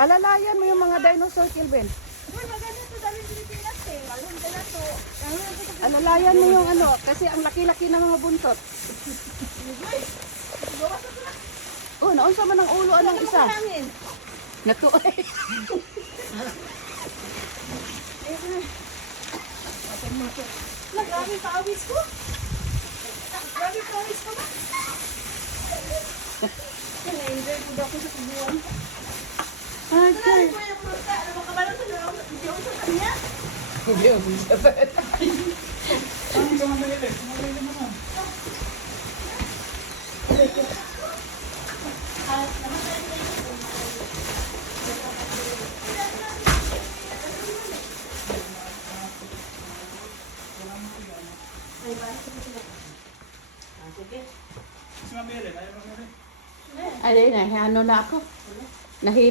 Alalayan mo yung mga dinosaur, Kilvin. Uy, maganda to dali Pilipinas eh. Alam ka na to. Alalayan mo yung ano, kasi ang laki-laki ng mga buntot. Oh, naunsa man ang ulo anong isa. Natuay. Grabe paawis ko. Grabe paawis ko ba? Na-enjoy ko ba ako sa tubuan? Okay. Ano yung fruta? Ano ba kabalo sa loob? Hindi ako sa kanya? Hindi ako sabi. Ano sa mga lilit? Mga lilit mo na. Si Mabili, ayaw mo rin. Ay, ano na ako. Nahilo.